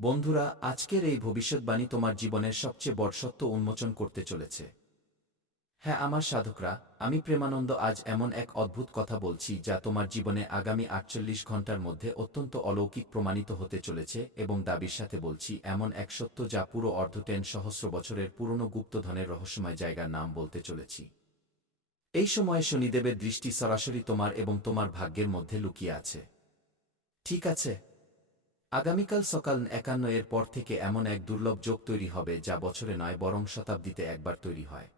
বন্ধুরা, আজকের এই ভবিষ্যৎবাণী তোমার জীবনের সবচেয়ে বড় সত্য উন্মোচন করতে চলেছে। হ্যাঁ, আমার সাধকরা, আমি প্রেমানন্দ আজ এমন এক অদ্ভুত কথা বলছি যা তোমার জীবনে আগামী ৪৮ ঘন্টার মধ্যে অত্যন্ত অলৌকিক প্রমাণিত হতে চলেছে, এবং দাবির সাথে বলছি এমন এক সত্য যা পুরো সহস্র বছরের পুরনো গুপ্তধনের রহস্যময় জায়গার নাম বলতে চলেছি। এই সময়ে শনিদেবের দৃষ্টি সরাসরি তোমার এবং তোমার ভাগ্যের মধ্যে লুকিয়ে আছে। ঠিক আছে? আগামীকাল সকাল ৫১ এর পর থেকে এমন এক দুর্লভ যোগ তৈরি হবে যা বছরে নয় বরং শতাব্দীতে একবার তৈরি হয়।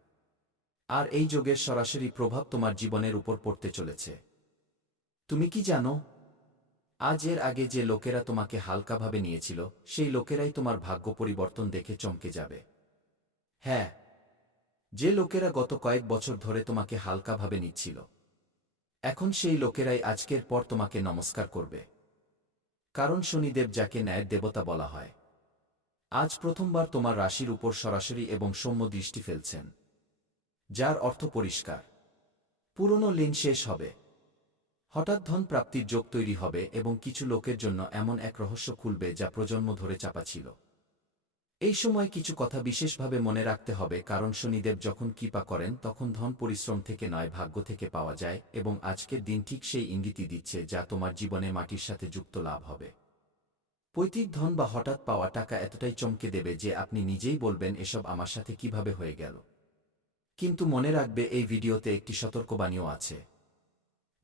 আর এই যোগের সরাসরি প্রভাব তোমার জীবনের উপর পড়তে চলেছে। তুমি কি জানো? আজ এর আগে যে লোকেরা তোমাকে হালকাভাবে নিয়েছিল, সেই লোকেরাই তোমার ভাগ্য পরিবর্তন দেখে চমকে যাবে। হ্যাঁ, যে লোকেরা গত কয়েক বছর ধরে তোমাকে হালকাভাবে নিচ্ছিল, এখন সেই লোকেরাই আজকের পর তোমাকে নমস্কার করবে। কারণ শনিদেব, যাকে ন্যায়ের দেবতা বলা হয়, আজ প্রথমবার তোমার রাশির উপর সরাসরি এবং সৌম্য দৃষ্টি ফেলছেন, যার অর্থ পরিষ্কার, পুরনো ঋণ শেষ হবে। হঠাৎ ধন প্রাপ্তির যোগ তৈরি হবে এবং কিছু লোকের জন্য এমন এক রহস্য খুলবে যা প্রজন্ম ধরে চাপা ছিল। এই সময় কিছু কথা বিশেষভাবে মনে রাখতে হবে, কারণ শনিদেব যখন কৃপা করেন তখন ধন পরিশ্রম থেকে নয়, ভাগ্য থেকে পাওয়া যায়, এবং আজকের দিন ঠিক সেই ইঙ্গিতই দিচ্ছে যা তোমার জীবনে মাটির সাথে যুক্ত লাভ হবে। পৈতৃক ধন বা হঠাৎ পাওয়া টাকা এতটাই চমকে দেবে যে আপনি নিজেই বলবেন, এসব আমার সাথে কিভাবে হয়ে গেল। কিন্তু মনে রাখবে, এই ভিডিওতে একটি সতর্কবাণীও আছে।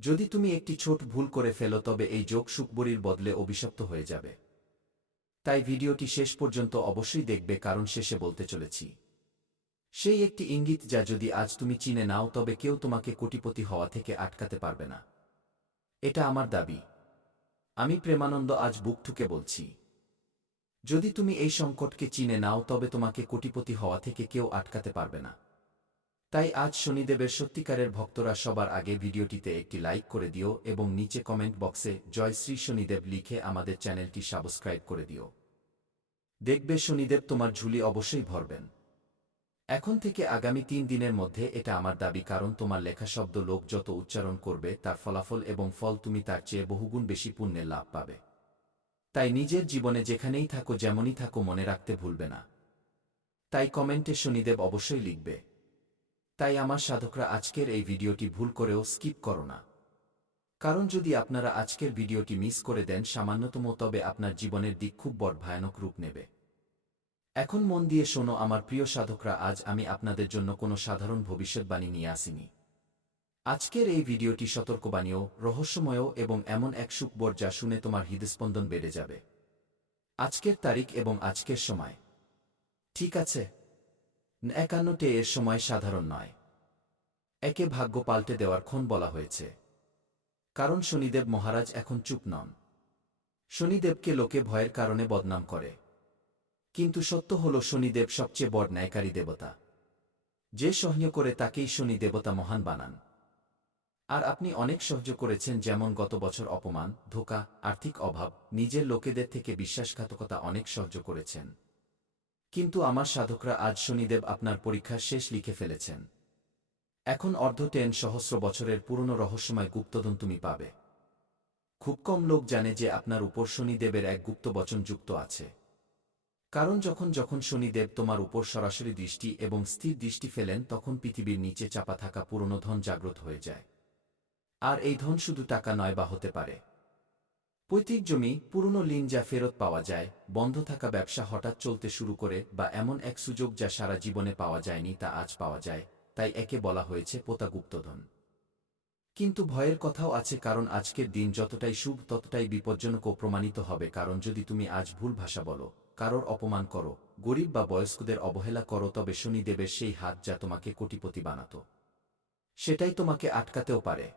যদি তুমি একটি ছোট ভুল করে ফেলো, তবে এই যোগ সুখবরীর বদলে অভিশপ্ত হয়ে যাবে। তাই ভিডিওটি শেষ পর্যন্ত অবশ্যই দেখবে, কারণ শেষে বলতে চলেছি সেই একটি ইঙ্গিত যা যদি আজ তুমি চিনে নাও, তবে কেউ তোমাকে কোটিপতি হওয়া থেকে আটকাতে পারবে না। এটা আমার দাবি। আমি প্রেমানন্দ আজ বুক ঠুকে বলছি, যদি তুমি এই সংকটকে চিনে নাও, তবে তোমাকে কোটিপতি হওয়া থেকে কেউ আটকাতে পারবে না। তাই আজ শনিদেবের সত্যিকারের ভক্তরা সবার আগে ভিডিওটিতে একটি লাইক করে দিও এবং নিচে কমেন্ট বক্সে জয় শ্রী শনিদেব লিখে আমাদের চ্যানেলটি সাবস্ক্রাইব করে দিও। দেখবে শনিদেব তোমার ঝুলি অবশ্যই ভরবেন। এখন থেকে আগামী ৩ দিনের মধ্যে এটা আমার দাবি, কারণ তোমার লেখা শব্দ লোক যত উচ্চারণ করবে, তার ফলাফল এবং ফল তুমি তার চেয়ে বহুগুণ বেশি পুণ্যের লাভ পাবে। তাই নিজের জীবনে যেখানেই থাকো, যেমনই থাকো, মনে রাখতে ভুলবে না। তাই কমেন্টে শনিদেব অবশ্যই লিখবে। তাই আমার সাধকরা, আজকের এই ভিডিওটি ভুল করেও স্কিপ করো না। কারণ যদি আপনারা আজকের ভিডিওটি মিস করে দেন সামান্যতম, তবে আপনার জীবনের দিক খুব বড় ভয়ানক রূপ নেবে। এখন মন দিয়ে শোনো আমার প্রিয় সাধকরা, আজ আমি আপনাদের জন্য কোনো সাধারণ ভবিষ্যৎবাণী নিয়ে আসিনি। আজকের এই ভিডিওটি সতর্কবাণীও, রহস্যময় এবং এমন এক সুখবর যা শুনে তোমার হৃদস্পন্দন বেড়ে যাবে। আজকের তারিখ এবং আজকের সময়, ঠিক আছে? ৫১ এর সময় সাধারণ নয়। একে ভাগ্য পাল্টে দেওয়ার ক্ষণ বলা হয়েছে। কারণ শনিদেব মহারাজ এখন চুপ নন। শনিদেবকে লোকে ভয়ের কারণে বদনাম করে, কিন্তু সত্য হল শনিদেব সবচেয়ে বড় ন্যায়কারী দেবতা। যে সহ্য করে তাকেই শনি দেবতা মহান বানান। আর আপনি অনেক সহ্য করেছেন, যেমন গত বছর অপমান, ধোঁকা, আর্থিক অভাব, নিজের লোকেদের থেকে বিশ্বাসঘাতকতা, অনেক সহ্য করেছেন। কিন্তু আমার সাধকরা, আজ শনিদেব আপনার পরীক্ষার শেষ লিখে ফেলেছেন। এখন সহস্র বছরের পুরনো রহস্যময় গুপ্তধন তুমি পাবে। খুব কম লোক জানে যে আপনার উপর শনিদেবের এক গুপ্ত বচন যুক্ত আছে। কারণ যখন যখন শনিদেব তোমার উপর সরাসরি দৃষ্টি এবং স্থির দৃষ্টি ফেলেন, তখন পৃথিবীর নিচে চাপা থাকা পুরনো ধন জাগ্রত হয়ে যায়। আর এই ধন শুধু টাকা নয়, বা হতে পারে পৈতৃক জমি, পুরনো ঋণ যা ফেরত পাওয়া যায়, বন্ধ থাকা ব্যবসা হঠাৎ চলতে শুরু করে, বা এমন এক সুযোগ যা সারা জীবনে পাওয়া যায়নি তা আজ পাওয়া যায়। তাই একে বলা হয়েছে পোতা গুপ্তধন। কিন্তু ভয়ের কথাও আছে, কারণ আজকের দিন যতটাই শুভ ততটাই বিপজ্জনকও প্রমাণিত হবে। কারণ যদি তুমি আজ ভুল ভাষা বলো, কারোর অপমান করো, গরিব বা বয়স্কদের অবহেলা করো, তবে শনিদেবের সেই হাত যা তোমাকে কোটিপতি বানাত, সেটাই তোমাকে আটকাতেও পারে।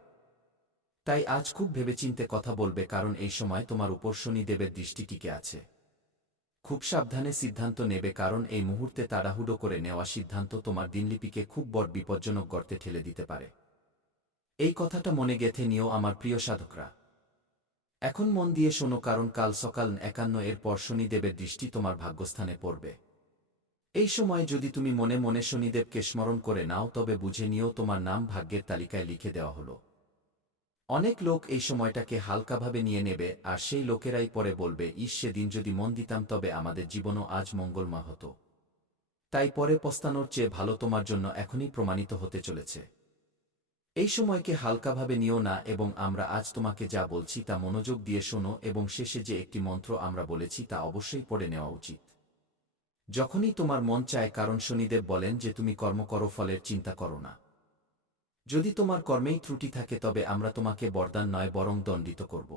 তাই আজ খুব ভেবেচিন্তে কথা বলবে, কারণ এই সময় তোমার উপর শনিদেবের দৃষ্টি টিকে আছে। খুব সাবধানে সিদ্ধান্ত নেবে, কারণ এই মুহূর্তে তাড়াহুড়ো করে নেওয়া সিদ্ধান্ত তোমার দিনলিপিকে খুব বড় বিপজ্জনক গর্তে ঠেলে দিতে পারে। এই কথাটা মনে গেঁথে নিও আমার প্রিয় সাধকরা। এখন মন দিয়ে শোনো, কারণ কাল সকাল ৫১ এর পর শনিদেবের দৃষ্টি তোমার ভাগ্যস্থানে পড়বে। এই সময় যদি তুমি মনে মনে শনিদেবকে স্মরণ করে নাও, তবে বুঝে নিও তোমার নাম ভাগ্যের তালিকায় লিখে দেওয়া হলো। অনেক লোক এই সময়টাকে হালকাভাবে নিয়ে নেবে, আর সেই লোকেরাই পরে বলবে, ইস, সেদিন যদি মন দিতাম তবে আমাদের জীবনও আজ মঙ্গলময় হতো। তাই পরে পস্তানোর চেয়ে ভালো তোমার জন্য এখনই প্রমাণিত হতে চলেছে। এই সময়কে হালকাভাবে নিও না, এবং আমরা আজ তোমাকে যা বলছি তা মনোযোগ দিয়ে শোনো, এবং শেষে যে একটি মন্ত্র আমরা বলেছি তা অবশ্যই পড়ে নেওয়া উচিত। যখনই তোমার মন চায়, কারণ শনিদেব বলেন যে তুমি কর্ম করো, ফলের চিন্তা করো না। যদি তোমার কর্মেই ত্রুটি থাকে তবে আমরা তোমাকে বরদান নয় বরং দণ্ডিত করব।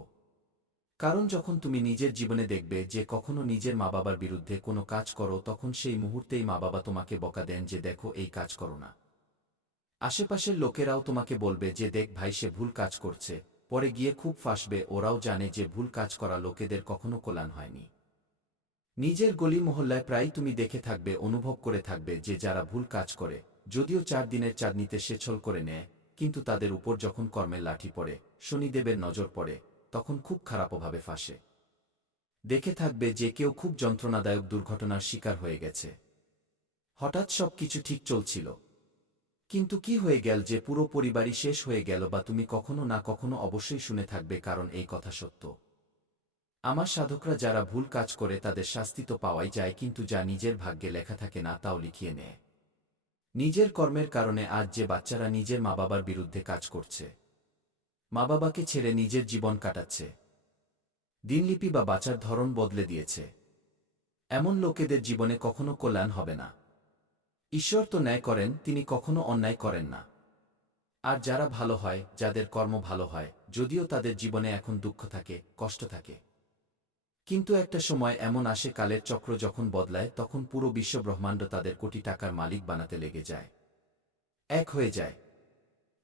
কারণ যখন তুমি নিজের জীবনে দেখবে যে কখনো নিজের মা বাবার বিরুদ্ধে কোনো কাজ করো, তখন সেই মুহূর্তেই মা বাবা তোমাকে বকা দেন যে দেখো এই কাজ করো না। আশেপাশের লোকেরাও তোমাকে বলবে যে দেখ ভাই, সে ভুল কাজ করছে। পরে গিয়ে খুব ফাঁসবে। ওরাও জানে যে ভুল কাজ করা লোকেদের কখনো কল্যাণ হয়নি। নিজের গলি মহল্লায় প্রায় তুমি দেখে থাকবে, অনুভব করে থাকবে যে যারা ভুল কাজ করে, যদিও 4 দিনের চাঁদনিতে সে ছল করে নেয়, কিন্তু তাদের উপর যখন কর্মের লাঠি পড়ে, শনিদেবের নজর পড়ে, তখন খুব খারাপভাবে ফাঁসে। দেখে থাকবে যে কেউ খুব যন্ত্রণাদায়ক দুর্ঘটনার শিকার হয়ে গেছে। হঠাৎ সব কিছু ঠিক চলছিল, কিন্তু কি হয়ে গেল যে পুরো পরিবারই শেষ হয়ে গেল, বা তুমি কখনো না কখনো অবশ্যই শুনে থাকবে, কারণ এই কথা সত্য। আমার সাধকরা যারা ভুল কাজ করে তাদের শাস্তি তো পাওয়াই যায়, কিন্তু যা নিজের ভাগ্যে লেখা থাকে না তাও লিখিয়ে নেয়। নিজের কর্মের কারণে আজ যে বাচ্চারা নিজের মা বাবার বিরুদ্ধে কাজ করছে, মা বাবাকে ছেড়ে নিজের জীবন কাটাচ্ছে, দিনলিপি বা বাঁচার ধরন বদলে দিয়েছে, এমন লোকেদের জীবনে কখনো কল্যাণ হবে না। ঈশ্বর তো ন্যায় করেন, তিনি কখনো অন্যায় করেন না। আর যারা ভালো হয়, যাদের কর্ম ভালো হয়, যদিও তাদের জীবনে এখন দুঃখ থাকে, কষ্ট থাকে, কিন্তু একটা সময় এমন আসে, কালের চক্র যখন বদলায়, তখন পুরো বিশ্ব ব্রহ্মাণ্ড তাদের কোটি টাকার মালিক বানাতে লেগে যায়, এক হয়ে যায়।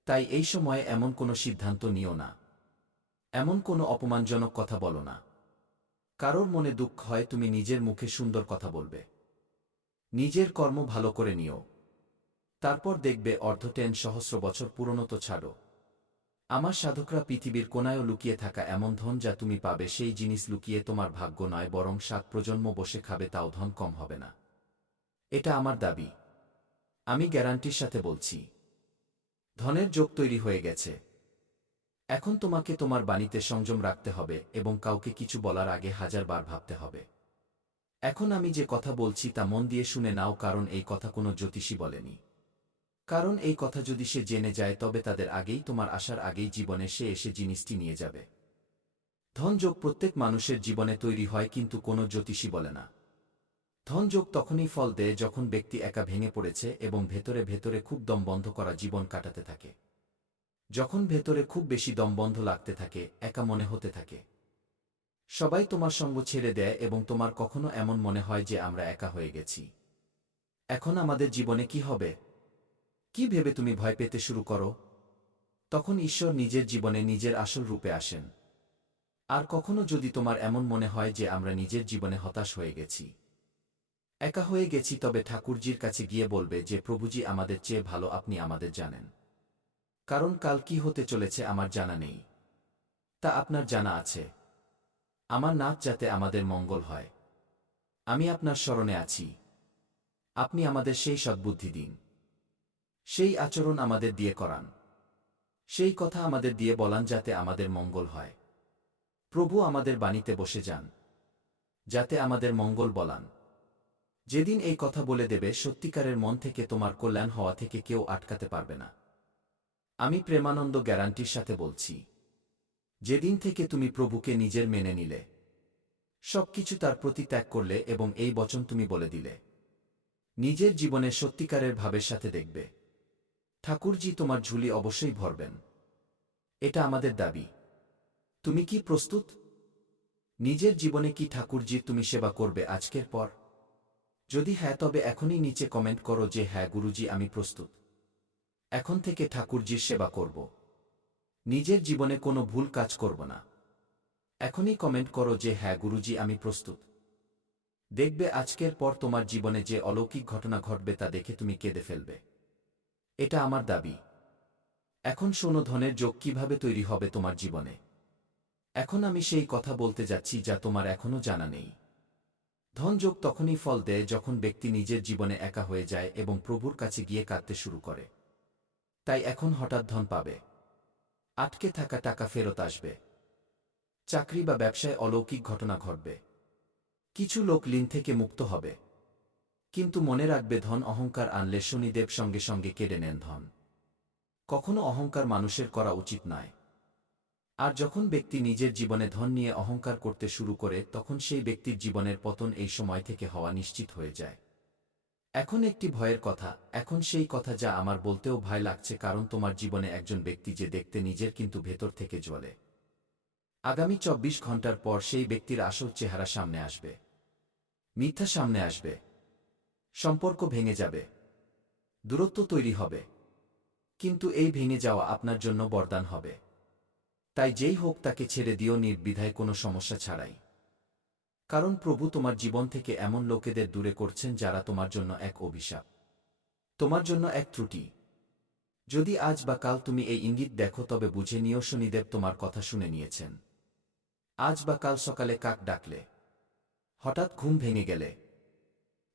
তাই এই সময়ে এমন কোনো সিদ্ধান্ত নিও না, এমন কোনো অপমানজনক কথা বলো না। কারোর মনে দুঃখ হয়, তুমি নিজের মুখে সুন্দর কথা বলবে, নিজের কর্ম ভালো করে নিও, তারপর দেখবে অর্ধটেন সহস্র বছর পুরনো তো ছাড়ো। আমার সাধকরা পৃথিবীর কোনায়ও লুকিয়ে থাকা এমন ধন যা তুমি পাবে, সেই জিনিস লুকিয়ে তোমার ভাগ্য নয় বরং 7 প্রজন্ম বসে খাবে, তাও ধন কম হবে না। এটা আমার দাবি, আমি গ্যারান্টির সাথে বলছি। ধনের যোগ তৈরি হয়ে গেছে। এখন তোমাকে তোমার বাণীতে সংযম রাখতে হবে, এবং কাউকে কিছু বলার আগে 1000 বার ভাবতে হবে। এখন আমি যে কথা বলছি তা মন দিয়ে শুনে নাও, কারণ এই কথা কোনো জ্যোতিষী বলেনি। কারণ এই কথা যদি সে জেনে যায় তবে তাদের আগেই, তোমার আসার আগেই জীবনে সে এসে জিনিসটি নিয়ে যাবে। ধনযোগ প্রত্যেক মানুষের জীবনে তৈরি হয়, কিন্তু কোনো জ্যোতিষী বলে না। ধনযোগ তখনই ফল দেয় যখন ব্যক্তি একা ভেঙে পড়েছে এবং ভেতরে ভেতরে খুব দমবন্ধ করা জীবন কাটাতে থাকে। যখন ভেতরে খুব বেশি দমবন্ধ লাগতে থাকে, একা মনে হতে থাকে, সবাই তোমার সঙ্গ ছেড়ে দেয়, এবং তোমার কখনো এমন মনে হয় যে আমরা একা হয়ে গেছি, এখন আমাদের জীবনে কি হবে, কি ভেবে তুমি ভয় পেতে শুরু করো, তখন ঈশ্বর নিজের জীবনে নিজের আসল রূপে আসেন। আর কখনো যদি তোমার এমন মনে হয় যে আমরা নিজের জীবনে হতাশ হয়ে গেছি, একা হয়ে গেছি, তবে ঠাকুরজির কাছে গিয়ে বলবে যে প্রভুজি, আমাদের চেয়ে ভালো আপনি আমাদের জানেন। কারণ কাল কি হতে চলেছে আমার জানা নেই, তা আপনার জানা আছে। আমার নাচ যাতে আমাদের মঙ্গল হয়, আমি আপনার শরণে আছি। আপনি আমাদের সেই সদ্বুদ্ধি দিন, সেই আচরণ আমাদের দিয়ে করান, সেই কথা আমাদের দিয়ে বলান যাতে আমাদের মঙ্গল হয়। প্রভু আমাদের বাণীতে বসে যান, যাতে আমাদের মঙ্গল বলান। যেদিন এই কথা বলে দেবে, সত্যিকারের মন থেকে তোমার কল্যাণ হওয়া থেকে কেউ আটকাতে পারবে না। আমি প্রেমানন্দ গ্যারান্টির সাথে বলছি। যেদিন থেকে তুমি প্রভুকে নিজের মেনে নিলে, সবকিছু তার প্রতি ত্যাগ করলে, এবং এই বচন তুমি বলে দিলে, নিজের জীবনে সত্যিকারের ভাবের সাথে দেখবে ঠাকুরজি তোমার ঝুলি অবশ্যই ভরবেন। এটা আমাদের দাবি। তুমি কি প্রস্তুত? নিজের জীবনে কি ঠাকুরজির তুমি সেবা করবে আজকের পর? যদি হ্যাঁ, তবে এখনই নিচে কমেন্ট করো যে হ্যাঁ গুরুজি, আমি প্রস্তুত। এখন থেকে ঠাকুরজির সেবা করব, নিজের জীবনে কোনো ভুল কাজ করব না। এখনই কমেন্ট করো যে হ্যাঁ গুরুজি, আমি প্রস্তুত। দেখবে আজকের পর তোমার জীবনে যে অলৌকিক ঘটনা ঘটবে তা দেখে তুমি কেঁদে ফেলবে। এটা আমার দাবি। এখন শোনো, ধনের যোগ কিভাবে তৈরি হবে তোমার জীবনে। এখন আমি সেই কথা বলতে যাচ্ছি যা তোমার এখনো জানা নেই। ধনযোগ তখনই ফল দেয় যখন ব্যক্তি নিজের জীবনে একা হয়ে যায় এবং প্রভুর কাছে গিয়ে কাঁদতে শুরু করে। তাই এখন হঠাৎ ধন পাবে, আটকে থাকা টাকা ফেরত আসবে। চাকরি বা ব্যবসায় অলৌকিক ঘটনা ঘটবে। কিছু লোক ঋণ থেকে মুক্ত হবে। কিন্তু মনে রাখবে, ধন অহংকার আনলে শনিদেব সঙ্গে সঙ্গে কেড়ে নেন ধন। কখনো অহংকার মানুষের করা উচিত নয়। আর যখন ব্যক্তি নিজের জীবনে ধন নিয়ে অহংকার করতে শুরু করে, তখন সেই ব্যক্তির জীবনের পতন এই সময় থেকে হওয়া নিশ্চিত হয়ে যায়। এখন একটি ভয়ের কথা, এখন সেই কথা যা আমার বলতেও ভয় লাগছে, কারণ তোমার জীবনে একজন ব্যক্তি যে দেখতে নিজের কিন্তু ভেতর থেকে জ্বলে। আগামী ২৪ ঘন্টার পর সেই ব্যক্তির আসল চেহারা সামনে আসবে। মিথ্যা সামনে আসবে। সম্পর্ক ভেঙে যাবে। দূরত্ব তৈরি হবে। কিন্তু এই ভেঙে যাওয়া আপনার জন্য বরদান হবে। তাই যেই হোক তাকে ছেড়ে দিও নির্দ্বিধায়, কোনো সমস্যা ছাড়াই। কারণ প্রভু তোমার জীবন থেকে এমন লোকেদের দূরে করছেন যারা তোমার জন্য এক অভিশাপ, তোমার জন্য এক ত্রুটি। যদি আজ বা কাল তুমি এই ইঙ্গিত দেখো, তবে বুঝে নিও শনিদেব তোমার কথা শুনে নিয়েছেন। আজ বা কাল সকালে কাক ডাকলে, হঠাৎ ঘুম ভেঙে গেলে,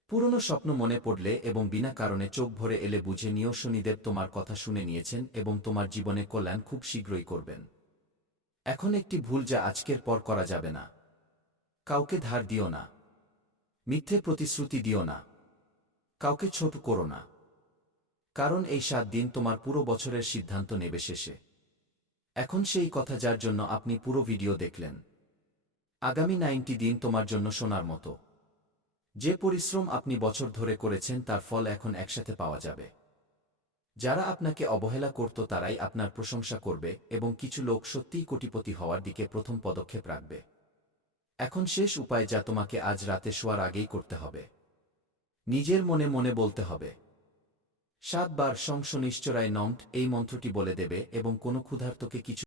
পুরনো স্বপ্ন মনে পড়লে এবং বিনা কারণে চোখ ভরে এলে, বুঝে নিও শনিদেব তোমার কথা শুনে নিয়েছেন এবং তোমার জীবনে কল্যাণ খুব শীঘ্রই করবেন। এখন একটি ভুল যা আজকের পর করা যাবে না। কাউকে ধার দিও না। মিথ্যে প্রতিশ্রুতি দিও না। কাউকে ছোট করো না। কারণ এই ৭ দিন তোমার পুরো বছরের সিদ্ধান্ত নেবে শেষে। এখন সেই কথা যার জন্য আপনি পুরো ভিডিও দেখলেন। আগামী ৯০ দিন তোমার জন্য সোনার মতো। যে পরিশ্রম আপনি বছর ধরে করেছেন তার ফল এখন একসাথে পাওয়া যাবে। যারা আপনাকে অবহেলা করত তারাই আপনার প্রশংসা করবে এবং কিছু লোক সত্যিই কোটিপতি হওয়ার দিকে প্রথম পদক্ষেপ রাখবে। এখন শেষ উপায়, যা তোমাকে আজ রাতে শোয়ার আগেই করতে হবে। নিজের মনে মনে বলতে হবে ৭ বার শং শনিশ্চরায় নমঃ, এই মন্ত্রটি বলে দেবে এবং কোনো ক্ষুধার্তকে কিছু